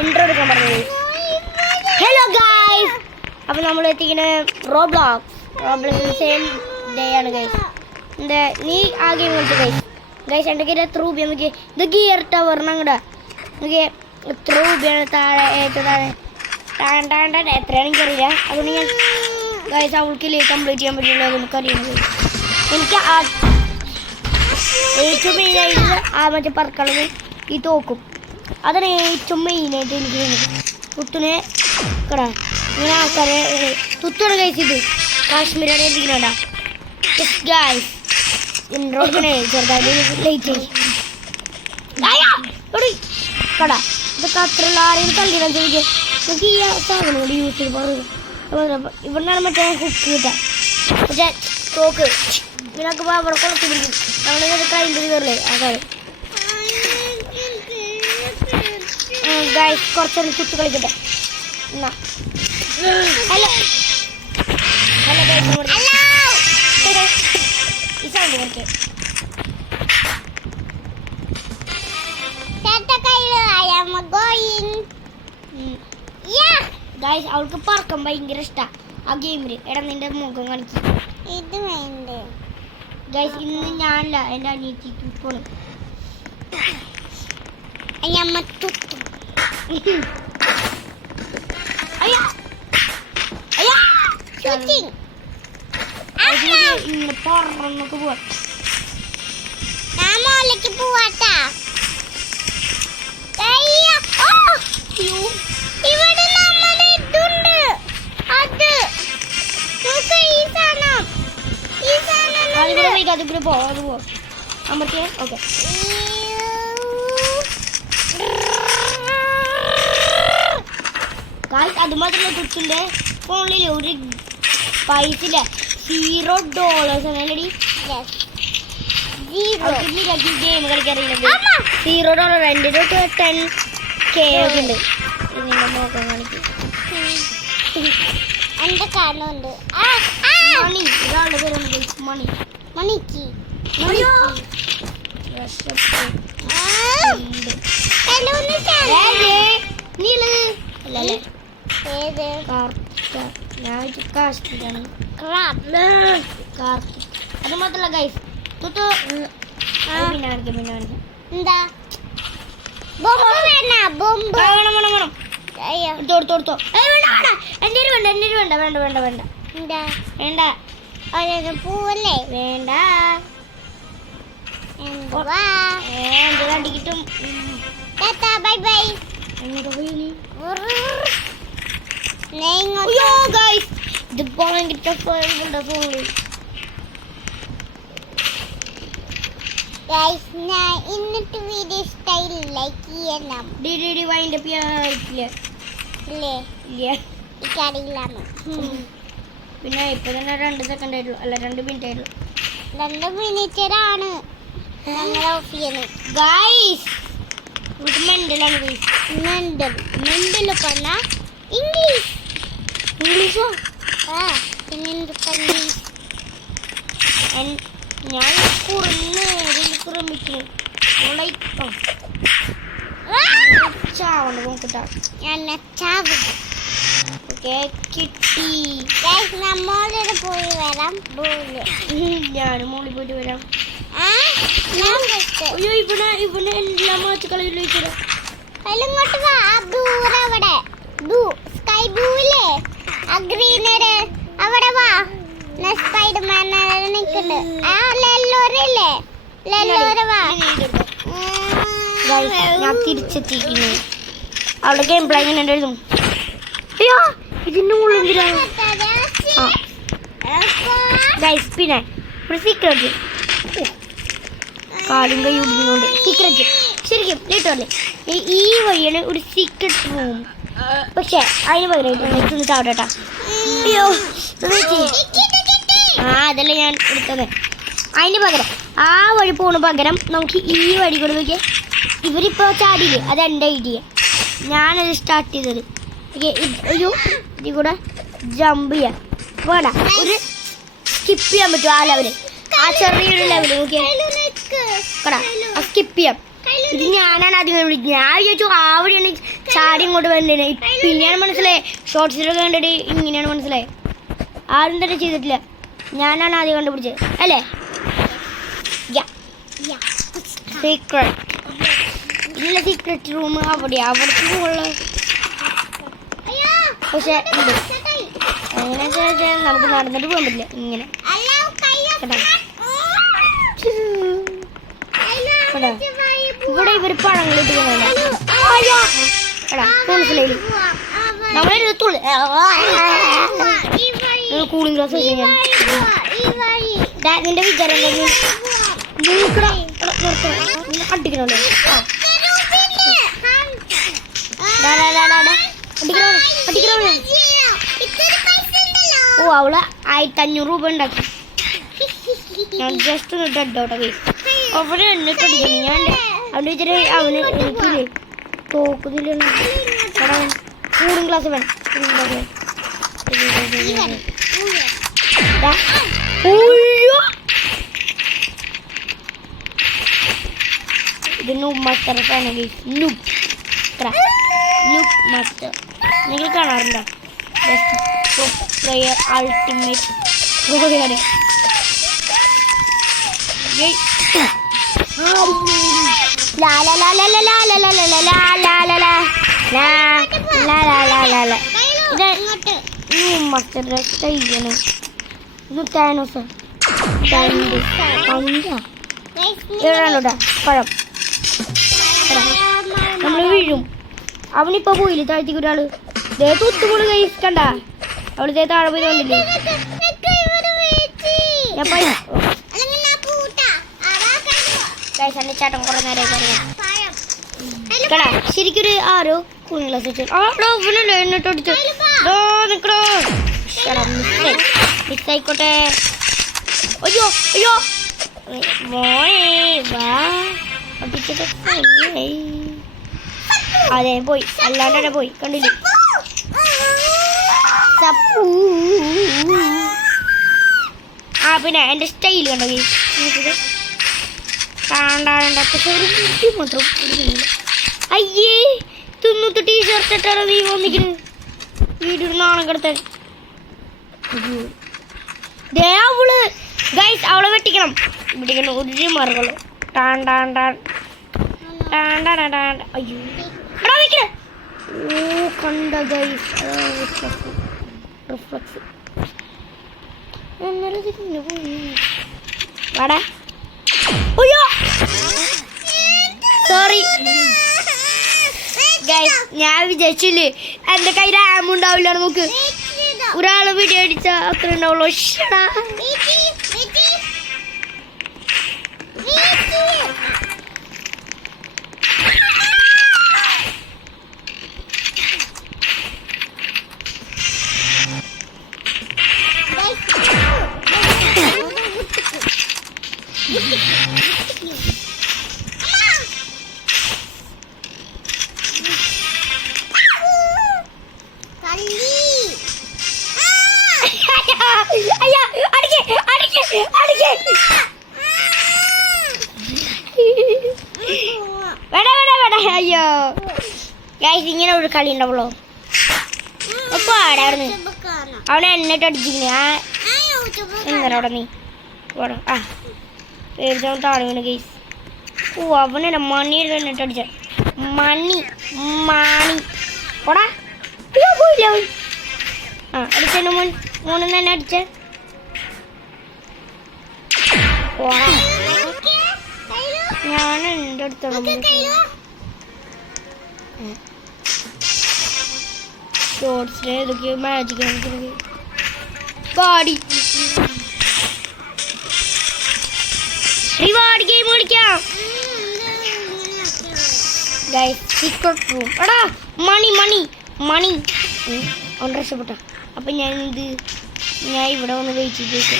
Intro എടുക്കാൻ പറഞ്ഞത്. Hello guys, അപ്പോൾ നമ്മൾ എത്തിക്കുന്നത് റോബ്ലോക്സ് സെയിം ഡേ ആണ് ഗൈസ്. എന്താ നീ ആ ഗെയിം കളിച്ചു ഗൈസ് എൻ്റെ കയ്യിൽ എത്ര രൂപ നമുക്ക് ഇത് ഗിയർ ടവറിന് അങ്ങോട്ട് നമുക്ക് എത്ര രൂപയാണ് താഴെ ഏറ്റവും താഴെ എത്രയാണെന്ന് അറിയില്ല. അതുകൊണ്ട് ഞാൻ ഗൈസ് അവൾക്ക് കംപ്ലീറ്റ് ചെയ്യാൻ പറ്റില്ല, നമുക്കറിയുന്നത്. എനിക്ക് ഏറ്റവും മെയിനായിട്ട് ആ മറ്റേ പറക്കളത് ഈ തോക്കും, അതാണ് ഏറ്റവും മെയിനായിട്ട് എനിക്ക് വേണ്ടത്. തുത്തുനെ കട ഇങ്ങനെ ആൾക്കാരെ തുത്താണ് കഴിച്ചത് കാശ്മീരാണ് എത്തിക്കണ ഗൈസ്. ഇൻട്രോഡിനെ ചെറുതായിട്ട് ലേറ്റ് കട ഇതൊക്കെ അത്രയുള്ള ആരെയും കളിക്കണം ചോദിക്കുക. നമുക്ക് ഈ സാധനം കൂടി യൂസ് ചെയ്ത് പറഞ്ഞു ഇവിടുന്നാണ് മറ്റേ ഹുക്ക് കിട്ടുക, മറ്റേ തോക്ക് ഇതിനൊക്കെ അവിടെ കുളത്തി പിടിക്കും. നമ്മളിങ്ങനെ കയ്യിൽ കയറില്ലേ ആ കാര്യം ഗൈസ്. കുറച്ചൊന്ന് കുത്തു കളിക്കട്ടെ എന്നാ. ഹലോ ഹലോ ഗൈസ്, ഈ സൗണ്ട് കുറച്ച് ഗൈസ്. അവൾക്ക് പറക്കാൻ ഭയങ്കര ഇഷ്ടമാണ് ആ ഗെയിമില്. എടാ നിന്റെ മുഖം കാണിക്കും. ഇത് വേണ്ടേ ഗൈസ്? ഇന്ന് ഞാനല്ല, എൻ്റെ അനിയത്തിക്ക് പോണ്. ഇങ്ങനെ പറന്നൊക്കെ പോവാ. അതികൂടെ പോവാം, അത് പോവാം. അമ്മക്ക് ഓക്കെ. അത് മാത്രമല്ല, കുട്ടിൻ്റെ ഫോണിൽ ഒരു പൈസ ഇല്ല, $0 അല്ലടി. ഗെയിം കളിക്കാറില്ല. $0 എൻ്റെ 10K ഒക്കെ ഉണ്ട്. ഇതിൻ്റെ നോക്കാൻ കാണിക്കും. എൻ്റെ കാരണമുണ്ട് മണി. ഇതാളുടെ പേരുണ്ട് മണി. മണിക്ക് അത് മാത്രല്ല ഗൈസ്. എന്താ തോടുത്തോ എൻ്റെ വേണ്ട വേണ്ട വേണ്ട വേണ്ട എന്താ വേണ്ട പൂവല്ലേ വേണ്ട. കിട്ടും. Bye bye. ഇത് ഭയങ്കര ഫോണിൽ ഇന്നത്തെ വീഡിയോ ഇഷ്ടമായി ലൈക്ക് ചെയ്യണം. പിന്നെ ഇപ്പൊ തന്നെ 2 സെക്കൻഡ് ആയിട്ടുള്ളൂ, അല്ല 2 മിനിറ്റ് ആയിട്ടുള്ളൂ. 2 മിനിറ്റാണ് ഞങ്ങൾ ഓഫ് ചെയ്യുന്നത് ഗൈസ്. മെന്റലാണ് ഗൈസ്. മെന്റൽ പറഞ്ഞ ഇംഗ്ലീഷോ? പിന്നെ ഇംഗ്ലീഷ് ഞാൻ ശ്രമിക്കുന്നു. ചാവണ്ട നോക്കട്ടാ. ഞാൻ കിട്ടി. നമ്മോട് പോയി വരാം. ഞാനും മോളിൽ പോയിട്ട് വരാം. അയ്യോ ഇവിടെ എല്ലാം മാറ്റി കളയില്ല. ഇങ്ങോട്ട് വാ. അവിടെ സ്കൈ ബ്ലൂല്ലേ, ആ ഗ്രീനര് അവിടെ വാ. സ്പൈഡർമാൻ നിൽക്കുന്നുണ്ട്. ഞാൻ തിരിച്ചെത്തിക്കുന്നു. അവിടെ ഗെയിം പ്ലേ എങ്ങനെ എഴുതും? അയ്യോ ഇതിന്റെ മുകളിൽ പിന്നെ ഒരു സീക്രട്ട് കാലും കൈ ഉടിഞ്ഞുകൊണ്ട് സീക്രട്ട് ശരിക്കും ലേറ്റല്ലേ. ഈ വഴിയാണ് ഒരു സീക്രട്ട് റൂം. പക്ഷെ അതിന് പകരം ചാവട്ടാ. അയ്യോ അതല്ല ഞാൻ എടുത്തത്. അതിന് പകരം ആ വഴി പോണ പകരം നമുക്ക് ഈ വഴി കൂടെ നോക്കിയാൽ ഇവരിപ്പോൾ ചാടിയില്ലേ, അത് എൻ്റെ ഐഡിയ. ഞാനത് സ്റ്റാർട്ട് ചെയ്തത്. അയ്യോ ഇതിൽ കൂടെ ജമ്പ് ചെയ്യാം. വേണ്ട, ഒരു സ്കിപ്പ് ചെയ്യാൻ പറ്റും ആ ലെവല്, ആ ചെറിയൊരു ലെവല് നോക്കിയാൽ കടാ. സ്കിപ്പ് ചെയ്യാം. ഇത് ഞാനാണ് ആദ്യം വിളിച്ചത്. ഞാൻ ചോദിച്ചു അവിടെയാണ് ചാടി ഇങ്ങോട്ട് വരണ്ടേ. പിന്നെയാണ് മനസ്സിലായി ഷോർട്സിലൊക്കെ കണ്ടിട്ട് ഇങ്ങനെയാണ് മനസ്സിലായി. ആരും തന്നെ ചെയ്തിട്ടില്ല. ഞാനാണ് ആദ്യം കണ്ടുപിടിച്ചത് അല്ലേ? സീക്രട്ട് ഇല്ല, സീക്രട്ട് റൂം അവിടേക്ക് ഉള്ള പക്ഷെ ഉണ്ട്. എങ്ങനെയാ വെച്ചാൽ നമുക്ക് നടന്നിട്ട് പോകാൻ പറ്റില്ല. ഇങ്ങനെ ഇവിടെ ഇവർ പഴങ്ങളിട്ട് മനസ്സിലായി. നമ്മളെടുത്തുള്ളൂ കൂളിംഗ് ഗ്ലാസ് വെച്ച് കഴിഞ്ഞാൽ നിന്റെ വിചാരം അടിക്കണല്ലോ. ഓ അവള് 1500 രൂപ ഉണ്ടാക്കി. ഞാൻ ജസ്റ്റ് ഒന്ന് ഡെഡോട്ടെ കേസ് അവന് എന്നിട്ട് അടിക്കുന്നു. ഞാൻ അവൻ്റെ വിചാരം അവന് എനിക്കില്ലേ തോക്കുന്നില്ല. കൂളിംഗ് ഗ്ലാസ് വേണം. ഇത് നൂബ് മാസ്റ്റർ മാസ്റ്റർ നിങ്ങൾ കാണാറുണ്ടോ? പ്ലെയർ അൾട്ടിമേറ്റ് മാസ്റ്ററുടെ സ്റ്റൈലാണ്. ഇത് താനോസ് ഏഴാണോടാ പഴം. നമ്മൾ വീഴും. അവനിപ്പോ പോയില്ലേ താഴ്ത്തിക്ക് ഒരാള് തൊത്തുകൂടി കൈസ് കണ്ട. അവള് താഴെ പോയി കണ്ടില്ലേ? ചാട്ടം കുറെ നേരം ശരിക്കൊരു ആരോ കൂളിംഗ് ഗ്ലാസ് വെച്ചു. എന്നിട്ട് അടിച്ചു നിക്കടോ. മിസ്സായിക്കോട്ടെ. അയ്യോ അയ്യോ മോനെ വാ. അതെ പോയി, അല്ലാണ്ട് തന്നെ പോയി. കണ്ടില്ലേ? ആ പിന്നെ എൻ്റെ സ്റ്റൈൽ കണ്ടോ? പക്ഷെ ഒരു വീഡിയോ മാത്രം അയ്യേ തിന്നൂത്ത് ടീഷർട്ട് ഇട്ടാണ് നീ വന്നിരിക്കുന്നത്. വീഡിയോ നാണം കിടത്താൻ. അവള് ഗൈസ് അവളെ വെട്ടിക്കണം ഒരു മറുകള്. അയ്യോ ഓ കണ്ട ഗൈസ് റിഫ്ലക്സ് വാടാ. അയ്യോ സോറി ഗൈസ്, ഞാൻ വിചാരിച്ചില്ലേ എൻ്റെ കയ്യിൽ ആം ഉണ്ടാവില്ല. നമുക്ക് ഒരാള് വീഡിയോ അടിച്ച അത്ര ഉണ്ടാവുള്ളൂ. അയ്യോ ഗൈസ് ഇങ്ങനെ ഒരു കളി ഉണ്ടാവുള്ളൂ. അപ്പൊ ആടായിരുന്നു അവനെ എന്നിട്ട് അടിച്ചിങ്ങനെ അവിടെ നീ ആ പേടിച്ചവൻ താഴെ വീണ് ഗൈസ്. ഓ അവനെ മണി എന്നിട്ട് അടിച്ച മണി ഓടാ പോയില്ല അവൻ. ആ അടിച്ചതിന് മോനും തന്നെ അടിച്ച ഓടാ. ഞാൻ എൻ്റെ അടുത്തോളം ഷോർട്സിലെ ഏതൊക്കെയോ മാജിക് പാടി റിവാർഡ് ഗെയിം കളിക്കാം ഗൈസ്. സീക്രട്ട് റൂം എടാ മണി ഒന്ന് രക്ഷപ്പെട്ട. അപ്പം ഞാൻ ഇവിടെ വന്ന് വെയിറ്റ് ചെയ്ത്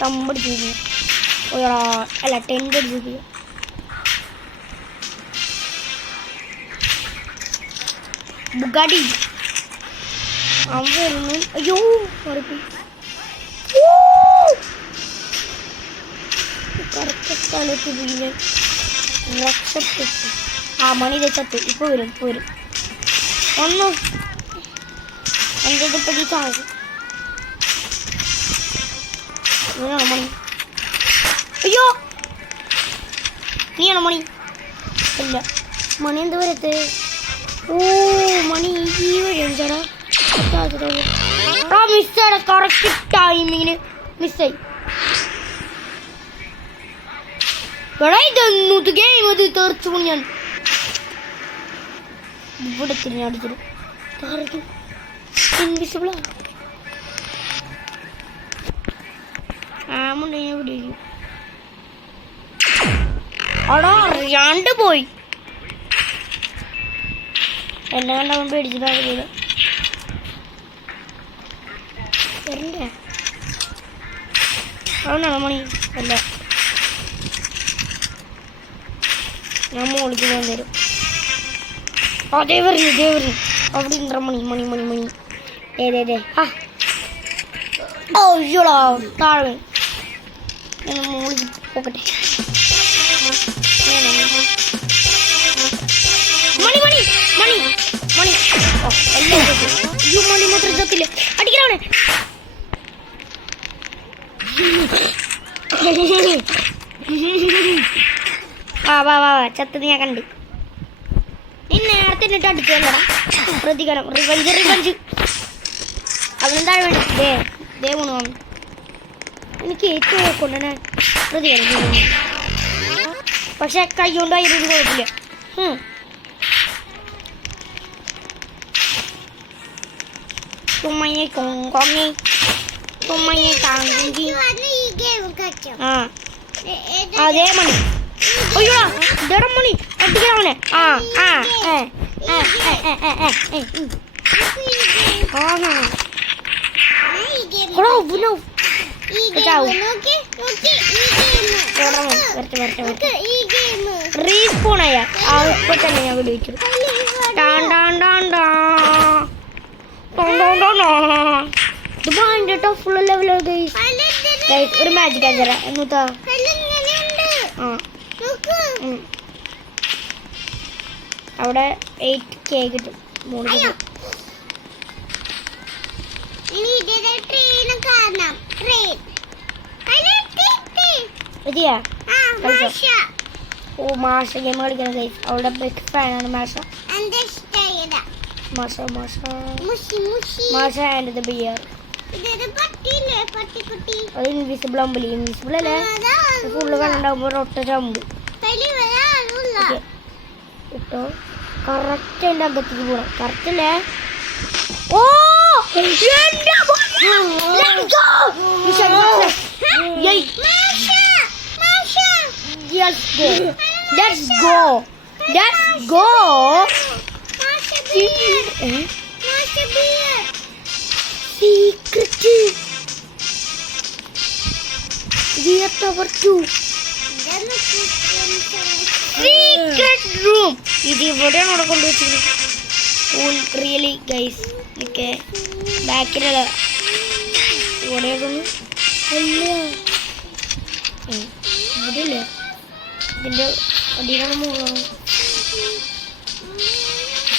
തമ്പടിച്ച് അല്ല ടെൻ്റ് അടിച്ചത്. ബുഗാട്ടി അവൻ വരുന്നു. അയ്യോ കറക്റ്റ് സ്ഥലത്ത് വീണ് രക്ഷ ആ മണി ചത്ത് ഇപ്പൊ വരും വന്നു എൻ്റെ പിടിച്ചാണ് മണി അയ്യോ നീയാണോ മണി ഇല്ല മണി എന്ത് വരത്ത് ഓ മണി ഈ വഴിയാണ് ചേട്ടാ മിസ്സാണ് കറക്റ്റ് ടൈമിങ്ങിന് മിസ്സായി ഇതൊന്നു ഗെയിം അത് തെറിച്ചു ഞാൻ ഇവിടെ തിരിഞ്ഞടിച്ചിട്ട് ഇൻവിസിബിളാ ആമുണ്ട് ഞാൻ പിടിക്കും അടാ അറിയാണ്ട് പോയി എന്നെ കണ്ടവൻ പേടിച്ചിട്ടാണ് വരണ്ടേ അവനാണോ മണി അല്ല ഞാൻ മോളിക്ക് പോകാൻ തരും അതേ പറഞ്ഞു അവിടെ ഇന്ദ്ര മണി ഏതേ ആ ഓ ഇയ്യോടാ താഴെ ഞാൻ മോളിക്ക് പോകട്ടെ മണി ഓ അയ്യോ മണി മാത്രം ഇതൊക്കില്ലേ അടിക്കണവനെ വാ ചത്ത് ഞാൻ കണ്ട് നീ നേരത്തെ എന്നിട്ട് അടിച്ചല്ലടാ പ്രതികരണം റിവഞ്ച് അവനെന്താ വേണ്ടി ദേ വീണു എനിക്ക് ഏറ്റവും കൊണ്ടനെ പ്രതികരണം പക്ഷെ കൈ കൊണ്ട് അതിനൊരു കുഴപ്പമില്ല തുമ്മയെ കൊങ്ങി തുമ്മയെ കാങ്ങി ആ അതേ മണി അയ്യോ ഇതേടെ മണി അടിക്കണവനെ റീസ്പോണായ ഇപ്പൊ തന്നെ ഞാൻ വിളിച്ചു ഇത് ഭയങ്കര ഫുൾ ലെവലോ ഒരു മാജിക് ആഞ്ചറ എന്നിട്ടാ അവിടെ 8K കിട്ടും ഓ മാഷ ഗെയിം കളിക്കണം ഗൈസ് അവളുടെ ബിഗ് ഫാനാണ് മാഷ ആൻഡ് ദ ബിയർ അത് ഇൻവിസിബിൾ ആകുമ്പോൾ ഇൻവിസിബിൾ അല്ലേ ഫുള്ള് കണ്ടുണ്ടാകുമ്പോൾ ഒറ്റ ചമ്പ് ഇട്ടോ കറക്റ്റ് എൻ്റെ അകത്തേക്ക് പോകണം കറക്റ്റ് അല്ലേ ഓ ഇത് ഇവിടെയാണ് അവിടെ കൊണ്ടുവച്ചിരിക്കുന്നത് റിയലി ഗൈസ് ഒക്കെ ബാക്കിലുള്ള ഇവിടെയൊക്കെ അല്ല ഇവിടെ ഇല്ലേ ഇതിൻ്റെ അടിയിലാണ് മുകളാണ്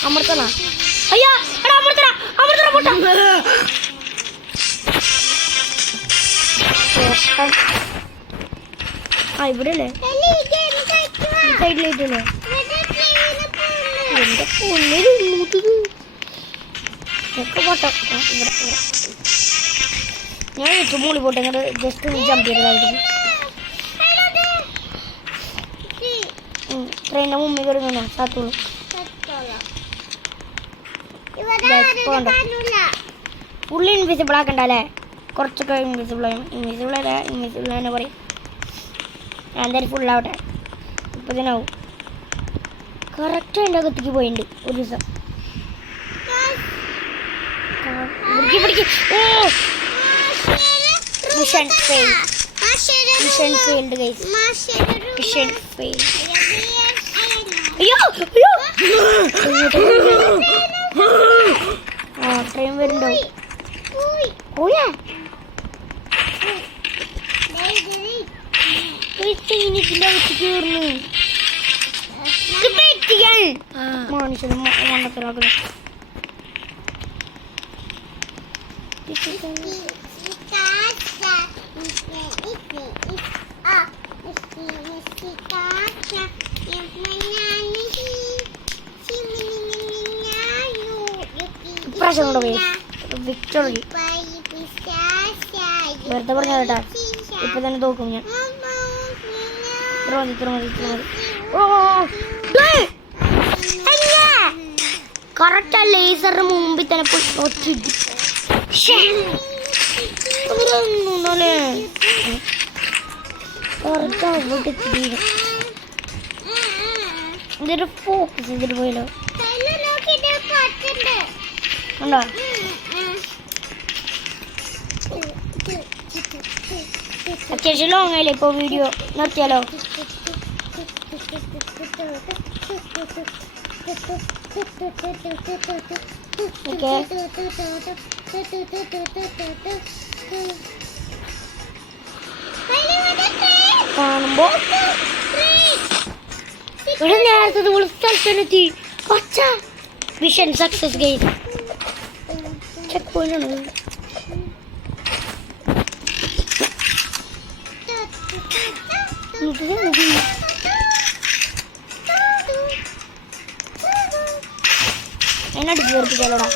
അമർത്തണ അയ്യാ എടാ അമർത്തണ പൊട്ട ആ ഇവിടെ അല്ലേ സൈഡിലായിട്ടല്ലേ എന്റെ പൊന്നൊരു ഒക്കെ പോട്ടെ ഇവിടെ ഞാൻ ഏറ്റവും മുകളിൽ പോട്ടെ ഇങ്ങോട്ട് ജസ്റ്റ് ഒന്ന് ജമ്പ് ചെയ്തതായിരുന്നു ട്രെയിനിൻ്റെ മുമ്പിൽ കയറുന്നോ സാത്തോളൂ ഫുള്ള് ഇൻവിസിബിൾ ആക്കണ്ട അല്ലേ കുറച്ചൊക്കെ ഇൻവിസിബിൾ അല്ല ഇൻവിസിബിൾ തന്നെ പറയും ഞാൻ എന്തായാലും ഫുള്ളാവട്ടെ ഇപ്പം ഇതിനാവും കറക്റ്റ് എൻ്റെ അകത്തേക്ക് പോയിട്ടുണ്ട് ഒരു ദിവസം mission failed guys mission fail അയ്യോ ആ ട്രെയിൻ വരുന്നുണ്ടാവും ഓയാ ഇതിൻ്റെ അകത്തേക്ക് കയറുന്നു കാണിച്ചത് മണ്ണത്തിലാക്കുന്നത്. ഇപ്രാവശ്യം കൊണ്ട് പോയി വിക്ടോറി വെറുതെ പറഞ്ഞ കേട്ടാ. ഇപ്പൊ തന്നെ തോക്കും ഞാൻ. ഇത്ര മതി. കറക്റ്റ് ആ ലേസറിന് മുമ്പിൽ തന്നെ പോയി ഒറ്റിട്ടു. ഇതൊരു ഫോക്കസ് ചെയ്തിട്ട് പോയല്ലോ. ഉണ്ടോ? അത്യാവശ്യം ലോങ് ആയില്ലേ ഇപ്പോൾ വീഡിയോ? നിർത്തിയാലോ? ഓക്കെ, കാണുമ്പോ ഇവിടെ നേരത്തെ സ്ഥലത്തെത്തി. പച്ച mission success game. Check point ആണ്. എന്നോട് കേൾപ്പിച്ചാലോടാ.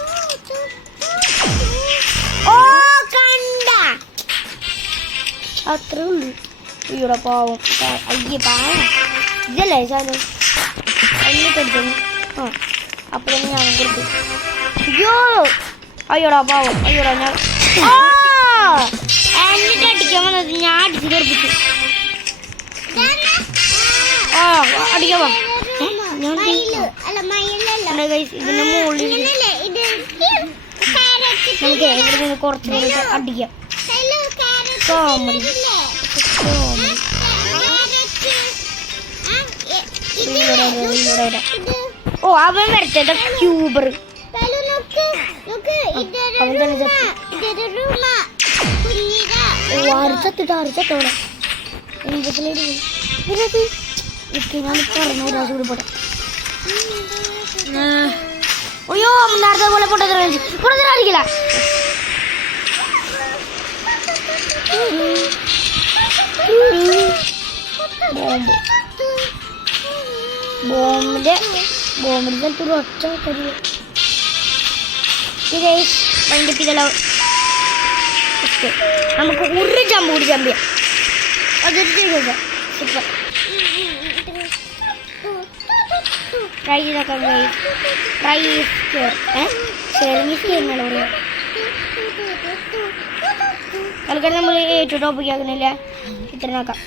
ഓ കണ്ട അത്രേ ഉള്ളൂ. ഇവിടെ പാവം. അയ്യേ പാവം ഇതല്ലേ ചാലോ അടിച്ചു. ആ അപ്പൊ തന്നെ ഞാൻ കൊടുത്തു. അയ്യോ അയ്യോടാ പാവം. അയ്യോടാ ഞാൻ എന്നിട്ട് അടിക്കാൻ വന്നത് ഞാൻ അടിച്ച് തെറിപ്പിച്ചു. ആ അടിക്കാവാ. ഞാൻ ഇതിന്റെ മുകളിൽ നമുക്ക് ഇവിടെ നിന്ന് കുറച്ച് അടിക്കാം. ഓ അവൻ വരട്ടെ ക്യൂബർ. അവൻ തന്നെ ചത്തോടെ ഞാൻ പറഞ്ഞു ഒരാഴ്ച കൂടി പോട്ടെ. അയ്യോ നേരത്തെ പോലെ പൊട്ടത്തിലടിക്കില്ല. ബോംബിന്റെ സ്ഥലത്തൊരു ഒറ്റ കരിവ്. വണ്ടിപ്പിക്കലോ. നമുക്ക് ഒരു ജമ്പ് കൂടി ജമ്പ് ചെയ്യാം. അതൊരു സൂപ്പർ. ട്രൈ ചെയ്തൊക്കെ ട്രൈ ചെയ്യുന്നല്ലോ പറയാ. തൽക്കാലം നമ്മൾ ഏറ്റവും ടോപ്പിക്ക് ആക്കുന്നില്ല. ഇത്ര നോക്കാം.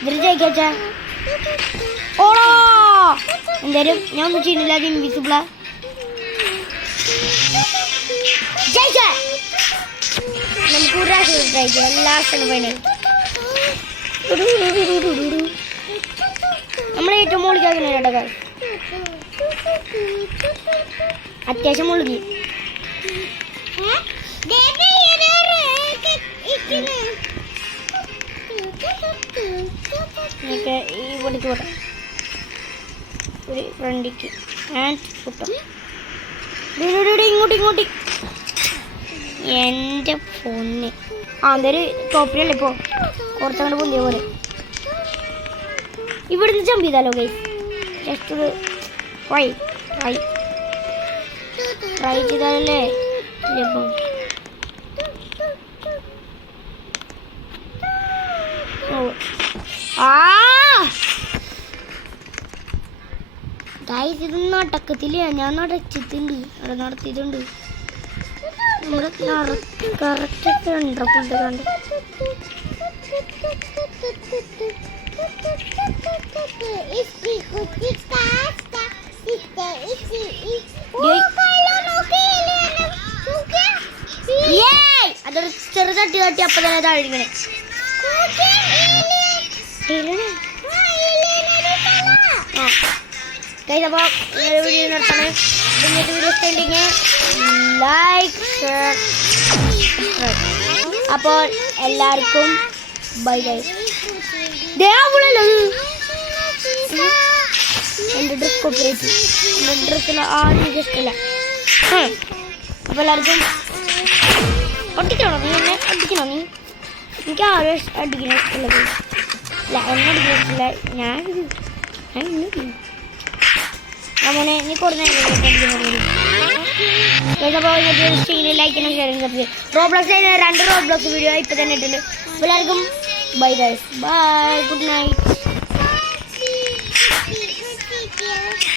ഇതിൽ ജയിക്കാച്ച ഓളോ എന്തായാലും ഞാൻ ഒന്നും ചെയ്യുന്നില്ല. അത് ഇൻവിസിബിളാ. ജയിച്ച നമുക്ക് ഒരു പ്രാവശ്യം ട്രൈ ചെയ്യാം. ലാസ്റ്റ് ഫൈനൽ നമ്മൾ ഏറ്റവും മുകളിലേക്കാക്കുന്നില്ല കേട്ടോ. അത്യാവശ്യം മുഴുകി. ഈ പൊടിക്ക് പോട്ടെ. ഒരു ഫ്രണ്ടിക്ക് ആൻഡ് ഫുട്ടോ ഇങ്ങോട്ട്. എൻ്റെ ഫോണിന് അതൊരു ടോപ്പിലല്ലേ ഇപ്പോൾ കുറച്ചങ്ങോട്ട് പൊന്തിയ പോലെ. ഇവിടുന്ന് ജമ്പ് ചെയ്താലോ ഗൈസ്? ജസ്റ്റ് ഒരു ട്രൈ ചെയ്താലല്ലേ ഇപ്പം. ഗൈസ് ഇത് നടക്കത്തില്ല. ഞാൻ നടത്തിയിട്ടുണ്ട്. അവിടെ നടത്തിയിട്ടുണ്ട്. നമ്മുടെ കറക്റ്റൊക്കെ ഉണ്ടോ ഫുഡ് കണ്ട്. അതൊരു ചെറു തട്ടി അപ്പൊ തന്നെ താഴെ. അപ്പോൾ വീഡിയോ നിർത്തണേ. ഇന്നത്തെ വീഡിയോ ഇഷ്ടമുണ്ടെങ്കിൽ ലൈക്ക് ഷെയർ സബ്സ്ക്രൈബ്. അപ്പോൾ എല്ലാവർക്കും ബൈ ബൈ. എൻ്റെ ഡ്രസ് കോപ്പറേറ്റ് എൻ്റെ ഡ്രസ്സിൽ ആരും ഇഷ്ടമില്ല. അപ്പോൾ എല്ലാവർക്കും ഒട്ടിക്കണോ നീ എന്നെ അടിക്കണോ നീ? എനിക്ക് ആരും അടിക്കണ ഇഷ്ടമുള്ളത് അല്ല എന്നെ അടിക്കണ ഇഷ്ടമില്ല. ഞാൻ മോനെ നീ കൊടുത്ത ലൈക്ക് ചെയ്യണം ഷെയർ ചെയ്യും. റോബ്ലോക്സ് 2 റോബ്ലോക്സ് വീഡിയോ ഇപ്പം തന്നെ ഇട്ടുണ്ട്. എല്ലാവർക്കും bye guys, bye, good night.